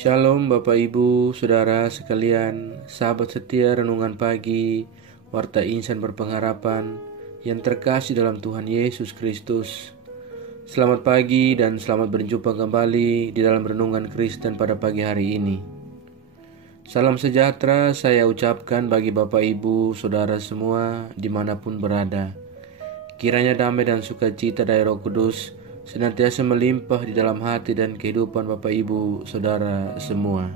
Shalom Bapak Ibu, Saudara sekalian, sahabat setia Renungan Pagi, Warta Insan Berpengharapan yang terkasih dalam Tuhan Yesus Kristus. Selamat pagi dan selamat berjumpa kembali di dalam Renungan Kristen pada pagi hari ini. Salam sejahtera saya ucapkan bagi Bapak Ibu, Saudara semua dimanapun berada. Kiranya damai dan sukacita dari Roh Kudus senantiasa melimpah di dalam hati dan kehidupan Bapak Ibu Saudara semua.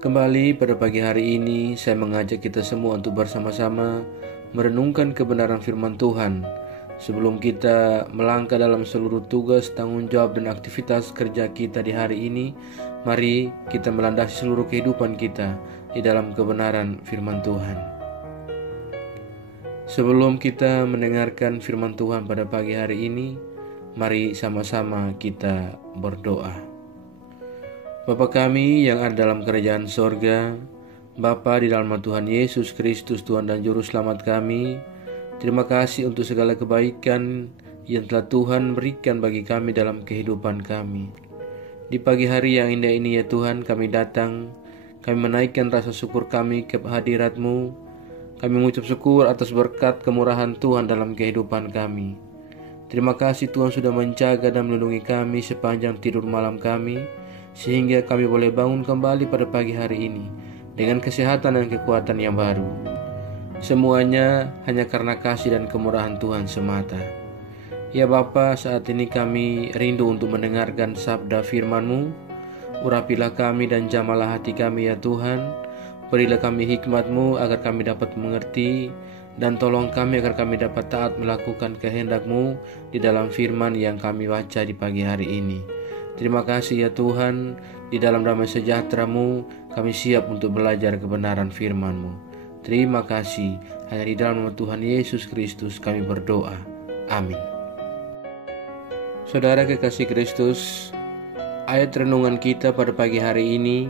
Kembali pada pagi hari ini saya mengajak kita semua untuk bersama-sama merenungkan kebenaran firman Tuhan. Sebelum kita melangkah dalam seluruh tugas, tanggung jawab dan aktivitas kerja kita di hari ini, mari kita melandasi seluruh kehidupan kita di dalam kebenaran firman Tuhan. Sebelum kita mendengarkan firman Tuhan pada pagi hari ini, mari sama-sama kita berdoa. Bapa kami yang ada dalam kerajaan sorga, Bapa di dalam Tuhan Yesus Kristus, Tuhan dan Juru Selamat kami, terima kasih untuk segala kebaikan yang telah Tuhan berikan bagi kami dalam kehidupan kami. Di pagi hari yang indah ini ya Tuhan, kami datang, kami menaikkan rasa syukur kami ke hadirat-Mu. Kami mengucap syukur atas berkat kemurahan Tuhan dalam kehidupan kami. Terima kasih Tuhan sudah menjaga dan melindungi kami sepanjang tidur malam kami, sehingga kami boleh bangun kembali pada pagi hari ini dengan kesehatan dan kekuatan yang baru. Semuanya hanya karena kasih dan kemurahan Tuhan semata. Ya Bapa, saat ini kami rindu untuk mendengarkan sabda firman-Mu. Urapilah kami dan jamalah hati kami ya Tuhan. Berilah kami hikmat-Mu agar kami dapat mengerti, dan tolong kami agar kami dapat taat melakukan kehendak-Mu di dalam firman yang kami baca di pagi hari ini. Terima kasih ya Tuhan, di dalam damai sejahtera-Mu kami siap untuk belajar kebenaran firman-Mu. Terima kasih, hanya di dalam nama Tuhan Yesus Kristus kami berdoa. Amin. Saudara kekasih Kristus, ayat renungan kita pada pagi hari ini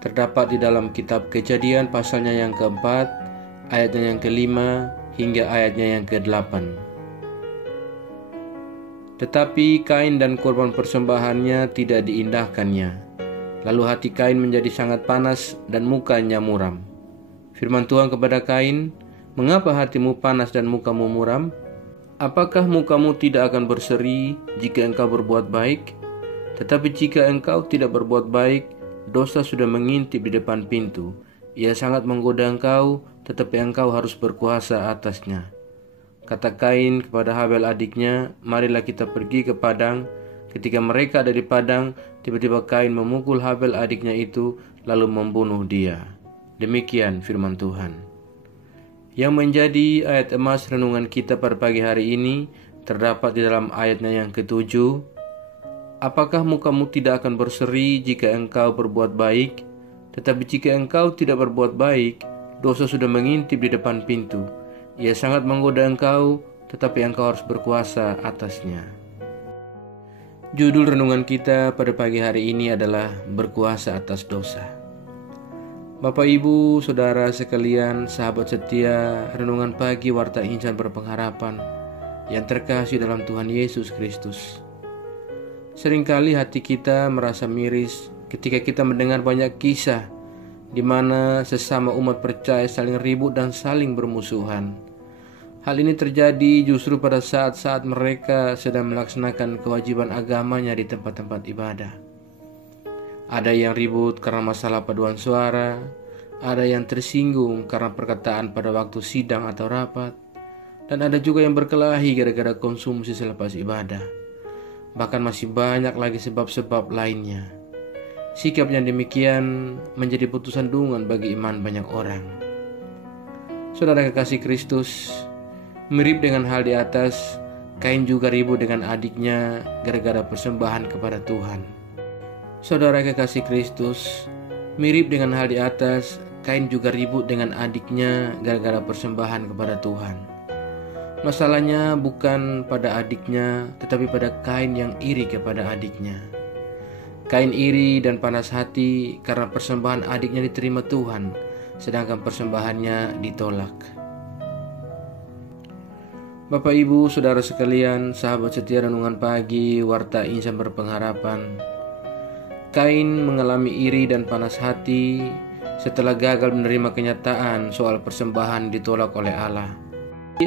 terdapat di dalam kitab Kejadian pasalnya yang keempat, ayatnya yang kelima hingga ayatnya yang ke-8. Tetapi Kain dan korban persembahannya tidak diindahkannya. Lalu hati Kain menjadi sangat panas dan mukanya muram. Firman Tuhan kepada Kain, "Mengapa hatimu panas dan mukamu muram? Apakah mukamu tidak akan berseri jika engkau berbuat baik? Tetapi jika engkau tidak berbuat baik, dosa sudah mengintip di depan pintu. Ia sangat menggoda engkau, tetapi engkau harus berkuasa atasnya." Kata Kain kepada Habel adiknya, "Marilah kita pergi ke padang." Ketika mereka ada di padang, tiba-tiba Kain memukul Habel adiknya itu, lalu membunuh dia. Demikian firman Tuhan. Yang menjadi ayat emas renungan kita pada pagi hari ini terdapat di dalam ayatnya yang ke-7. "Apakah mukamu tidak akan berseri jika engkau berbuat baik? Tetapi jika engkau tidak berbuat baik, dosa sudah mengintip di depan pintu. Ia sangat menggoda engkau, tetapi engkau harus berkuasa atasnya." Judul renungan kita pada pagi hari ini adalah Berkuasa atas Dosa. Bapak Ibu, Saudara sekalian, sahabat setia Renungan Pagi Warta Insan Berpengharapan yang terkasih dalam Tuhan Yesus Kristus. Seringkali hati kita merasa miris ketika kita mendengar banyak kisah di mana sesama umat percaya saling ribut dan saling bermusuhan. Hal ini terjadi justru pada saat-saat mereka sedang melaksanakan kewajiban agamanya di tempat-tempat ibadah. Ada yang ribut karena masalah paduan suara, ada yang tersinggung karena perkataan pada waktu sidang atau rapat, dan ada juga yang berkelahi gara-gara konsumsi selepas ibadah. Bahkan masih banyak lagi sebab-sebab lainnya. Sikap yang demikian menjadi putusan dungan bagi iman banyak orang. Saudara kekasih Kristus, mirip dengan hal di atas, Kain juga ribut dengan adiknya gara-gara persembahan kepada Tuhan. Saudara kekasih Kristus, mirip dengan hal di atas, Kain juga ribut dengan adiknya gara-gara persembahan kepada Tuhan. Masalahnya bukan pada adiknya, tetapi pada Kain yang iri kepada adiknya. Kain iri dan panas hati karena persembahan adiknya diterima Tuhan, sedangkan persembahannya ditolak. Bapak Ibu, Saudara sekalian, sahabat setia Renungan Pagi Warta Insan Berpengharapan, Kain mengalami iri dan panas hati setelah gagal menerima kenyataan soal persembahan ditolak oleh Allah.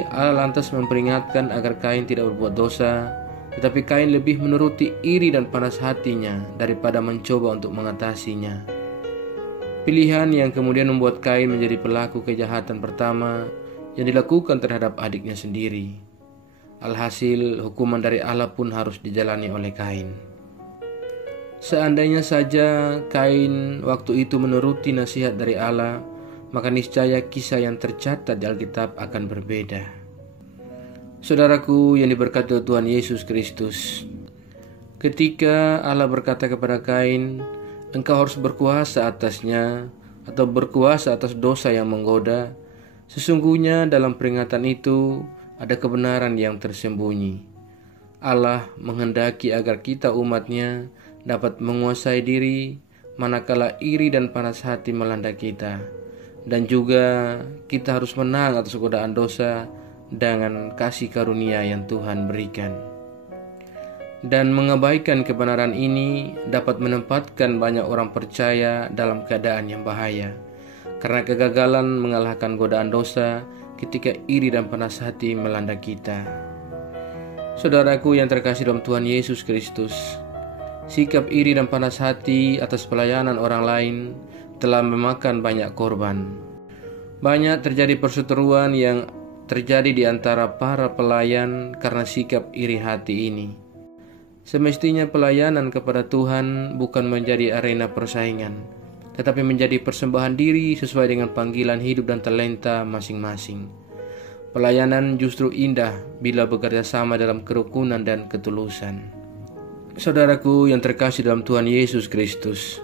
Allah lantas memperingatkan agar Kain tidak berbuat dosa, tetapi Kain lebih menuruti iri dan panas hatinya daripada mencoba untuk mengatasinya. Pilihan yang kemudian membuat Kain menjadi pelaku kejahatan pertama yang dilakukan terhadap adiknya sendiri. Alhasil, hukuman dari Allah pun harus dijalani oleh Kain. Seandainya saja Kain waktu itu menuruti nasihat dari Allah, maka niscaya kisah yang tercatat di Alkitab akan berbeda. Saudaraku yang diberkati Tuhan Yesus Kristus, ketika Allah berkata kepada Kain, "Engkau harus berkuasa atasnya," atau berkuasa atas dosa yang menggoda, sesungguhnya dalam peringatan itu ada kebenaran yang tersembunyi. Allah menghendaki agar kita umat-Nya dapat menguasai diri manakala iri dan panas hati melanda kita, dan juga kita harus menang atas godaan dosa dengan kasih karunia yang Tuhan berikan. Dan mengabaikan kebenaran ini dapat menempatkan banyak orang percaya dalam keadaan yang bahaya, karena kegagalan mengalahkan godaan dosa ketika iri dan panas hati melanda kita. Saudaraku yang terkasih dalam Tuhan Yesus Kristus, sikap iri dan panas hati atas pelayanan orang lain telah memakan banyak korban. Banyak terjadi perseteruan yang terjadi di antara para pelayan karena sikap iri hati ini. Semestinya pelayanan kepada Tuhan bukan menjadi arena persaingan, tetapi menjadi persembahan diri sesuai dengan panggilan hidup dan talenta masing-masing. Pelayanan justru indah bila bekerja sama dalam kerukunan dan ketulusan. Saudaraku yang terkasih dalam Tuhan Yesus Kristus,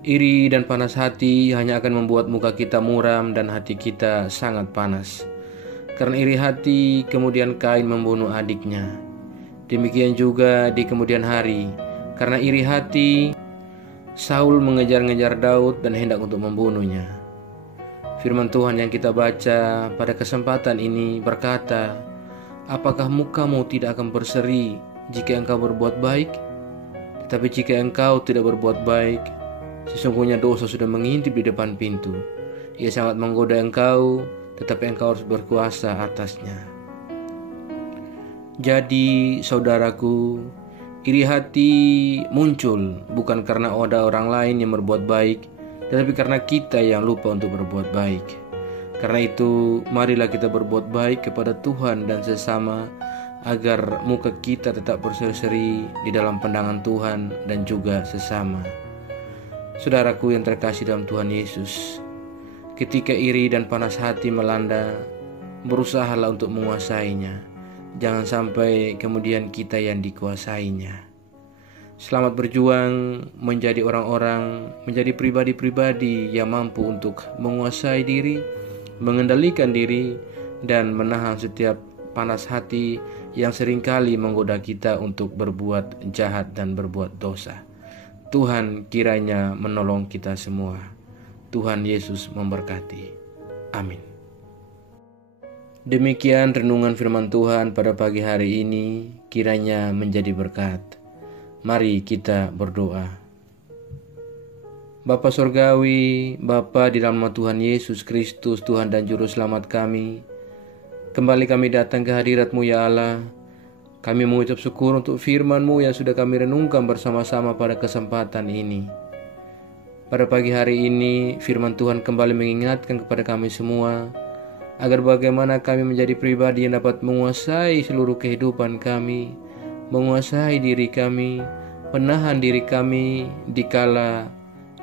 iri dan panas hati hanya akan membuat muka kita muram dan hati kita sangat panas. Karena iri hati, kemudian Kain membunuh adiknya. Demikian juga di kemudian hari, karena iri hati, Saul mengejar-ngejar Daud dan hendak untuk membunuhnya. Firman Tuhan yang kita baca pada kesempatan ini berkata, "Apakah mukamu tidak akan berseri jika engkau berbuat baik? Tetapi jika engkau tidak berbuat baik, sesungguhnya dosa sudah mengintip di depan pintu. Ia sangat menggoda engkau, tetapi engkau harus berkuasa atasnya." Jadi, saudaraku, iri hati muncul bukan karena ada orang lain yang berbuat baik, tetapi karena kita yang lupa untuk berbuat baik. Karena itu, marilah kita berbuat baik kepada Tuhan dan sesama, agar muka kita tetap berseri-seri di dalam pandangan Tuhan dan juga sesama. Saudaraku yang terkasih dalam Tuhan Yesus, ketika iri dan panas hati melanda, berusahalah untuk menguasainya. Jangan sampai kemudian kita yang dikuasainya. Selamat berjuang menjadi orang-orang, menjadi pribadi-pribadi yang mampu untuk menguasai diri, mengendalikan diri, dan menahan setiap panas hati yang seringkali menggoda kita untuk berbuat jahat dan berbuat dosa. Tuhan kiranya menolong kita semua. Tuhan Yesus memberkati. Amin. Demikian renungan firman Tuhan pada pagi hari ini, kiranya menjadi berkat. Mari kita berdoa. Bapa Surgawi, Bapa di dalam nama Tuhan Yesus Kristus, Tuhan dan Juru Selamat kami, kembali kami datang ke hadirat-Mu ya Allah. Kami mengucap syukur untuk firman-Mu yang sudah kami renungkan bersama-sama pada kesempatan ini. Pada pagi hari ini, firman Tuhan kembali mengingatkan kepada kami semua, agar bagaimana kami menjadi pribadi yang dapat menguasai seluruh kehidupan kami, menguasai diri kami, menahan diri kami dikala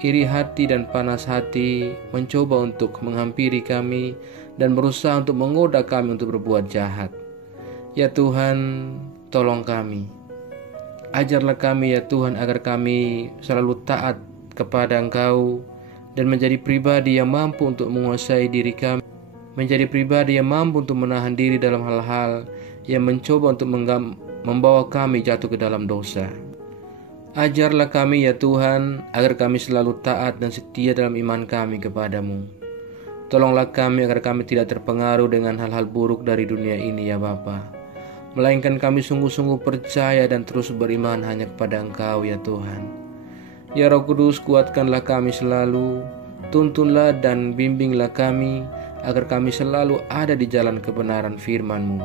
iri hati dan panas hati mencoba untuk menghampiri kami dan berusaha untuk menggoda kami untuk berbuat jahat. Ya Tuhan, tolong kami. Ajarlah kami ya Tuhan agar kami selalu taat kepada Engkau dan menjadi pribadi yang mampu untuk menguasai diri kami, menjadi pribadi yang mampu untuk menahan diri dalam hal-hal yang mencoba untuk membawa kami jatuh ke dalam dosa. Ajarlah kami ya Tuhan, agar kami selalu taat dan setia dalam iman kami kepadamu. Tolonglah kami agar kami tidak terpengaruh dengan hal-hal buruk dari dunia ini ya Bapa, melainkan kami sungguh-sungguh percaya dan terus beriman hanya kepada Engkau ya Tuhan. Ya Roh Kudus, kuatkanlah kami selalu, tuntunlah dan bimbinglah kami, agar kami selalu ada di jalan kebenaran firman-Mu.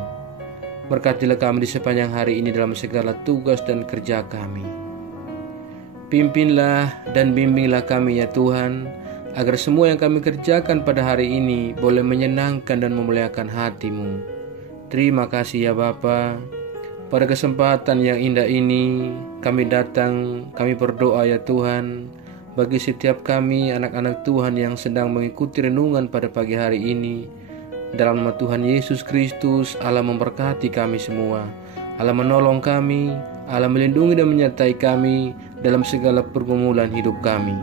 Berkatilah kami di sepanjang hari ini dalam segala tugas dan kerja kami. Pimpinlah dan bimbinglah kami ya Tuhan, agar semua yang kami kerjakan pada hari ini boleh menyenangkan dan memuliakan hati-Mu. Terima kasih ya Bapa. Pada kesempatan yang indah ini, kami datang, kami berdoa ya Tuhan, bagi setiap kami anak-anak Tuhan yang sedang mengikuti renungan pada pagi hari ini. Dalam nama Tuhan Yesus Kristus, Allah memberkati kami semua. Allah menolong kami, Allah melindungi dan menyertai kami dalam segala pergumulan hidup kami.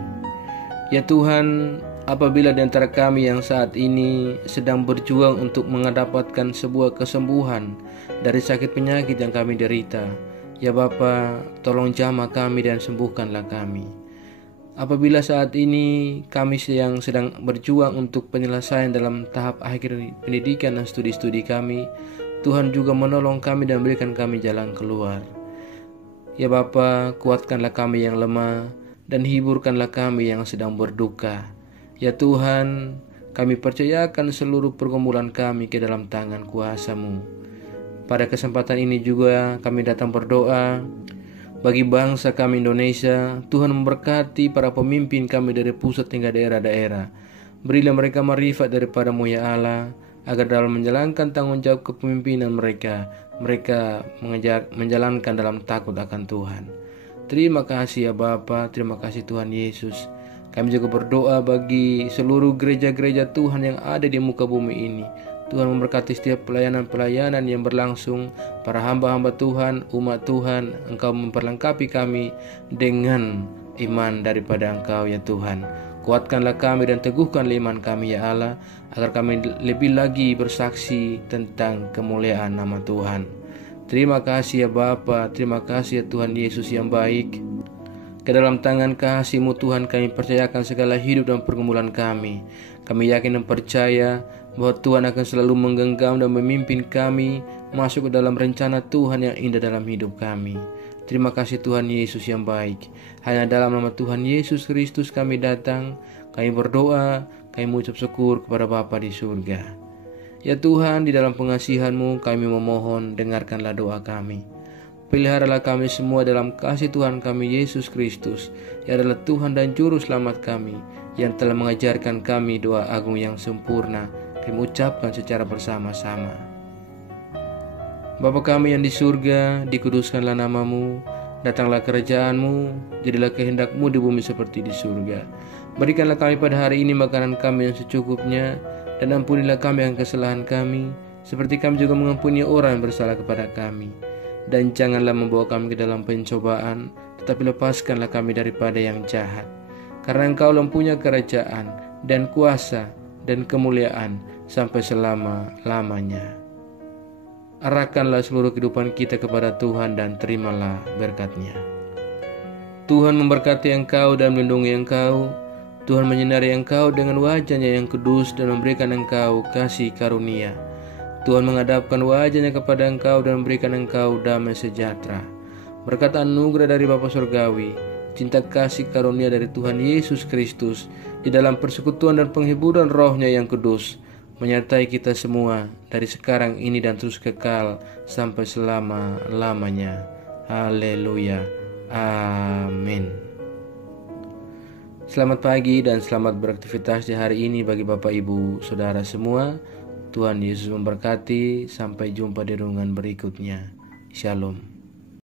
Ya Tuhan, apabila di antara kami yang saat ini sedang berjuang untuk mendapatkan sebuah kesembuhan dari sakit penyakit yang kami derita, ya Bapa, tolong jamah kami dan sembuhkanlah kami. Apabila saat ini kami yang sedang berjuang untuk penyelesaian dalam tahap akhir pendidikan dan studi-studi kami, Tuhan juga menolong kami dan berikan kami jalan keluar. Ya Bapa, kuatkanlah kami yang lemah dan hiburkanlah kami yang sedang berduka. Ya Tuhan, kami percayakan seluruh pergumulan kami ke dalam tangan kuasa-Mu. Pada kesempatan ini juga kami datang berdoa bagi bangsa kami Indonesia. Tuhan memberkati para pemimpin kami dari pusat hingga daerah-daerah. Berilah mereka marifat daripada-Mu ya Allah, agar dalam menjalankan tanggung jawab kepemimpinan mereka menjalankan dalam takut akan Tuhan. Terima kasih ya Bapa, terima kasih Tuhan Yesus. Kami juga berdoa bagi seluruh gereja-gereja Tuhan yang ada di muka bumi ini. Tuhan memberkati setiap pelayanan-pelayanan yang berlangsung. Para hamba-hamba Tuhan, umat Tuhan, Engkau memperlengkapi kami dengan iman daripada Engkau ya Tuhan. Kuatkanlah kami dan teguhkanlah iman kami ya Allah, agar kami lebih lagi bersaksi tentang kemuliaan nama Tuhan. Terima kasih ya Bapa, terima kasih ya Tuhan Yesus yang baik. Ke dalam tangan kasih-Mu Tuhan kami percayakan segala hidup dan pergumulan kami. Kami yakin dan percaya bahwa Tuhan akan selalu menggenggam dan memimpin kami masuk ke dalam rencana Tuhan yang indah dalam hidup kami. Terima kasih Tuhan Yesus yang baik. Hanya dalam nama Tuhan Yesus Kristus kami datang, kami berdoa, kami mengucap syukur kepada Bapa di surga. Ya Tuhan, di dalam pengasihan-Mu kami memohon, dengarkanlah doa kami. Peliharalah kami semua dalam kasih Tuhan kami Yesus Kristus, yang adalah Tuhan dan Juru Selamat kami, yang telah mengajarkan kami doa agung yang sempurna. Kami ucapkan secara bersama-sama. Bapa kami yang di surga, dikuduskanlah nama-Mu, datanglah kerajaan-Mu, jadilah kehendak-Mu di bumi seperti di surga. Berikanlah kami pada hari ini makanan kami yang secukupnya, dan ampunilah kami yang kesalahan kami, seperti kami juga mengampuni orang yang bersalah kepada kami. Dan janganlah membawa kami ke dalam pencobaan, tetapi lepaskanlah kami daripada yang jahat. Karena Engkau mempunyai kerajaan dan kuasa dan kemuliaan sampai selama-lamanya. Arahkanlah seluruh kehidupan kita kepada Tuhan dan terimalah berkat-Nya. Tuhan memberkati engkau dan melindungi engkau. Tuhan menyinari engkau dengan wajah-Nya yang kudus dan memberikan engkau kasih karunia. Tuhan menghadapkan wajah-Nya kepada engkau dan memberikan engkau damai sejahtera. Berkat anugerah dari Bapa Surgawi, cinta kasih karunia dari Tuhan Yesus Kristus, di dalam persekutuan dan penghiburan Roh-Nya yang kudus, menyertai kita semua dari sekarang ini dan terus kekal sampai selama-lamanya. Haleluya. Amin. Selamat pagi dan selamat beraktivitas di hari ini bagi Bapak Ibu Saudara semua. Tuhan Yesus memberkati. Sampai jumpa di renungan berikutnya. Shalom.